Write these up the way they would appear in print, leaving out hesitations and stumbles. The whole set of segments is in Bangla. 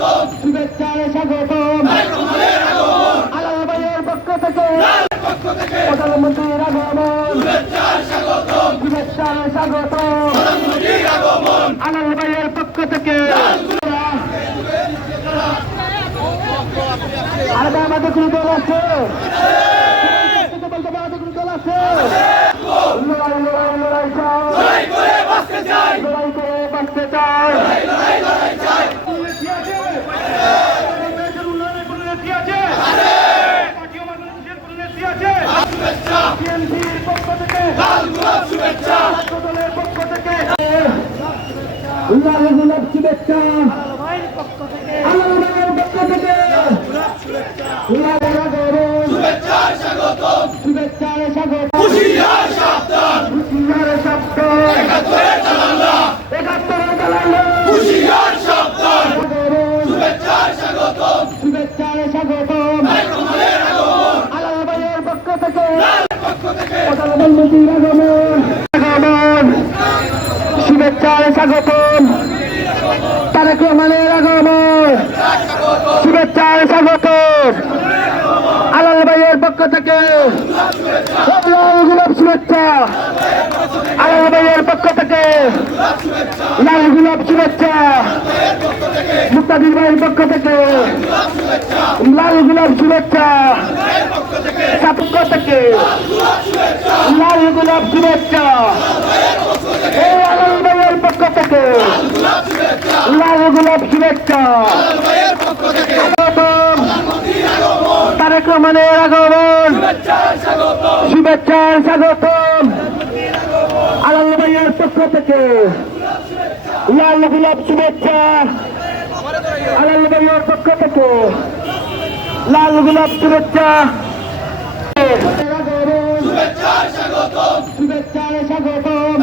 শুভেচ্ছায় স্বাগতম আলাল ভাইয়ের পক্ষ থেকে প্রধানমন্ত্রীর আগমন শুভেচ্ছায় স্বাগতম আলাল ভাইয়ের পক্ষ থেকে আর আমাদের কোনো দল আছে আমাদের কোনো দল আছে লড়াই করে বাঁচতে চাই বিএনপির পক্ষ থেকে দলের পক্ষ থেকে লাল গোলাপ শুভেচ্ছা আলাল ভাইয়ের পক্ষ থেকে শুভেচ্ছায় স্বাগতম হুঁশিয়ার সাবধান একাত্তরের দালালরা হুঁশিয়ার সাবধান শুভেচ্ছায় স্বাগতম আলাল ভাইয়ের পক্ষ থেকে প্রধানমন্ত্রীর আগমন শুভেচ্ছায় স্বাগতম তারেক রহমানের আগমন শুভেচ্ছায় স্বাগতম আলাল ভাইয়ের পক্ষ থেকে লাল গোলাপ শুভেচ্ছা আলাল ভাইয়ের পক্ষ থেকে লাল গোলাপ শুভেচ্ছা মুক্তাদির ভাইয়ের পক্ষ থেকে লাল গোলাপ শুভেচ্ছা পক্ষ থেকে লাল গোলাপ শুভেচ্ছা আলাল ভাইয়ের পক্ষ থেকে লাল গোলাপ শুভেচ্ছা তারেক রহমানের আগমন শুভেচ্ছায় স্বাগতম আলাল ভাইয়ের পক্ষ থেকে লাল গোলাপ শুভেচ্ছা আলাল ভাইয়ের পক্ষ থেকে লাল গোলাপ শুভেচ্ছা শুভেচ্ছায় স্বাগতম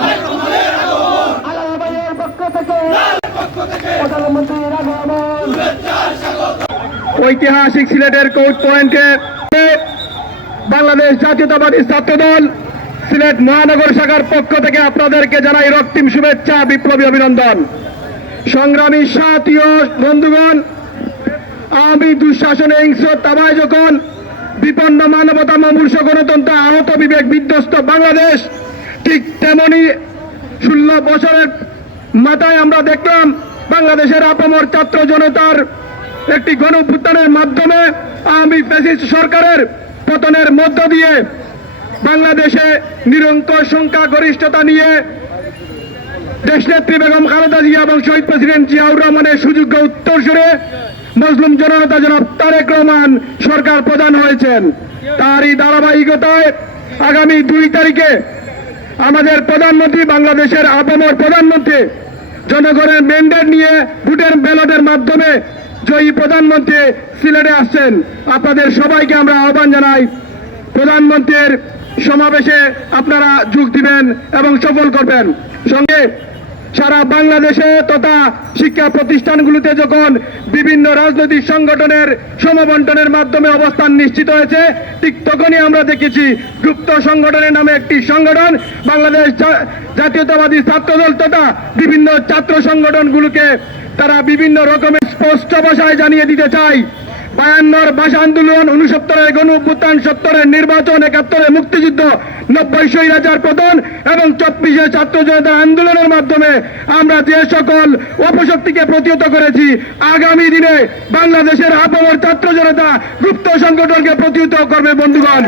আলাল ভাইয়ের পক্ষ থেকে প্রধানমন্ত্রীর আগমন ঐতিহাসিক সিলেটের কোর্ট পয়েন্টে বাংলাদেশ জাতীয়তাবাদী ছাত্রদল সিলেট মহানগর শাখার পক্ষ থেকে আপনাদেরকে জানাই রক্তিম শুভেচ্ছা, বিপ্লবী অভিনন্দন। সংগ্রামী সাথী ও বন্ধুগণ, আওয়ামী দুঃশাসনে হিংস্রতায় যখন বিপন্ন মানবতা, মুমূর্ষ গণতন্ত্র, আহত বিবেক বিধ্বস্ত বাংলাদেশ, ঠিক তেমনি 16 বছরের মাথায় আমরা দেখলাম বাংলাদেশের আপামর ছাত্র জনতার একটি গণঅভ্যুত্থানের মাধ্যমে আওয়ামী ফ্যাসিস্ট সরকারের পতনের মধ্য দিয়ে বাংলাদেশে নিরঙ্কুশ সংখ্যাগরিষ্ঠতা নিয়ে দেশনেত্রী বেগম খালেদা জিয়া এবং শহীদ প্রেসিডেন্ট জিয়াউর রহমানের সুযোগ্য উত্তরসূরে মজলুম জনতা জনাব তারেক রহমান সরকার প্রধান হয়েছেন। তারই ধারাবাহিকতায় আগামী 2 তারিখে আমাদের প্রধানমন্ত্রী, বাংলাদেশের আপামর প্রধানমন্ত্রী, জনগণের ম্যান্ডেট নিয়ে ভোটের ব্যালটের মাধ্যমে জয়ী প্রধানমন্ত্রী সিলেটে আসছেন। আপনাদের সবাইকে আমরা আহ্বান জানাই, প্রধানমন্ত্রীর সমাবেশে আপনারা যোগ দিবেন এবং সফল করবেন। সঙ্গে সারা বাংলাদেশে তথা শিক্ষা প্রতিষ্ঠানগুলোতে যখন বিভিন্ন রাজনৈতিক সংগঠনের সমবন্টনের মাধ্যমে অবস্থান নিশ্চিত হয়েছে, ঠিক তখনই আমরা দেখেছি গুপ্ত সংগঠনের নামে একটি সংগঠন বাংলাদেশ জাতীয়তাবাদী ছাত্রদল তথা বিভিন্ন ছাত্র সংগঠনগুলোকে তারা বিভিন্ন রকমের স্পষ্ট ভাষায় জানিয়ে দিতে চায় 52 ভাষা আন্দোলন, 69 গণ অভ্যুত্থান, 70 নির্বাচন, 71 মুক্তিযুদ্ধ, 90 স্বৈরাচার পতন এবং 24 ছাত্র জনতা আন্দোলনের মাধ্যমে আমরা যে সকল অপশক্তিকে প্রতিহত করেছি, আগামী দিনে বাংলাদেশের আপামর ছাত্র জনতা গুপ্ত সংগঠনকে প্রতিহত করবে। বন্ধুগণ,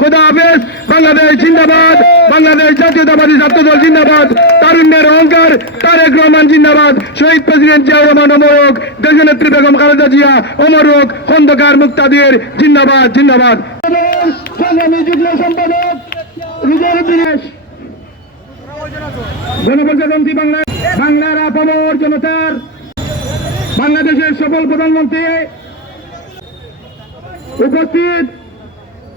খোদা হাফেজ। বাংলাদেশ জিন্দাবাদ, বাংলাদেশ জাতীয়তাবাদী ছাত্রদল জিন্দাবাদ, তারুণ্যের অহংকার তারেক রহমান জিন্দাবাদ, শহীদ প্রেসিডেন্ট জিয়াউর রহমান অমর হোক, দেশনেত্রী বেগম খালেদা জিয়া অমর হোক, খন্দকার মুক্তাদির জিন্দাবাদ জিন্দাবাদ। যুগ্ম সম্পাদক গণপ্রজাতন্ত্রী বাংলার আপামর জনতার বাংলাদেশের সফল প্রধানমন্ত্রী উপস্থিত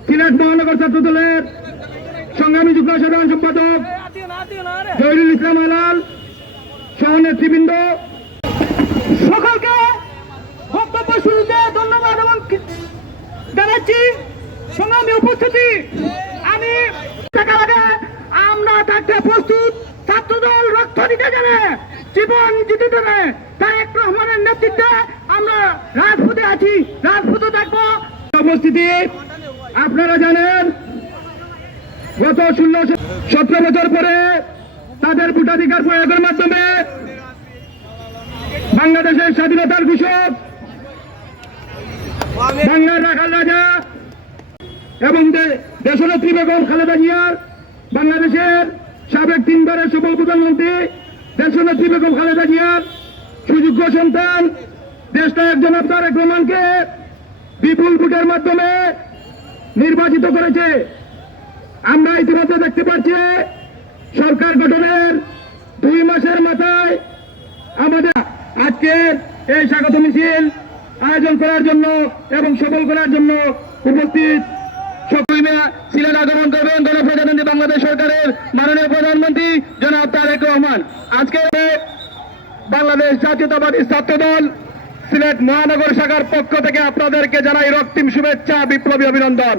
সিলেট মহানগর ছাত্রদলের সংগ্রামী যুগ্ম সাধারণ সম্পাদক জহিরুল ইসলাম হেলাল, সহনেতৃবৃন্দ, সকলকে বক্তব্য শুরুতে ধন্যবাদ এবং জানাচ্ছি। সংগ্রামী উপস্থিতি, আমি আমরা থাকতে প্রস্তুত, ছাত্রদল রক্ত দিতে যাবে। জীবন দিতে দেবে। তারেক রহমানের নেতৃত্বে আমরা রাজপথে আছি, রাজপথে থাকবো। উপস্থিতি, আপনারা জানেন গত 16-17 বছর পরে তাদের ভোটাধিকার প্রয়োগের মাধ্যমে বাংলাদেশের স্বাধীনতার ঘোষক বাংলার রাখাল রাজা এবং দেশনেত্রী বেগম খালেদা জিয়ার, বাংলাদেশের সাবেক 3 বারের সফল প্রধানমন্ত্রী দেশনেত্রী বেগম খালেদা জিয়ার সুযোগ্য সন্তান দেশনায়ক জনাব তারেক রহমানকে বিপুল ভোটের মাধ্যমে নির্বাচিত করেছে। আমরা ইতিমধ্যে দেখতে পাচ্ছি সরকার গঠনের 2 মাসের মাথায় আমাদের আজকের এই স্বাগত মিছিল আয়োজন করার জন্য এবং সফল করার জন্য উপস্থিত সকলে সিলেট আগমন করবেন গণপ্রজাতন্ত্রী বাংলাদেশ সরকারের মাননীয় প্রধানমন্ত্রী জনাব তারেক রহমান। আজকে বাংলাদেশ জাতীয়তাবাদী ছাত্র দল সিলেট মহানগর শাখার পক্ষ থেকে আপনাদেরকে জানাই রক্তিম শুভেচ্ছা, বিপ্লবী অভিনন্দন।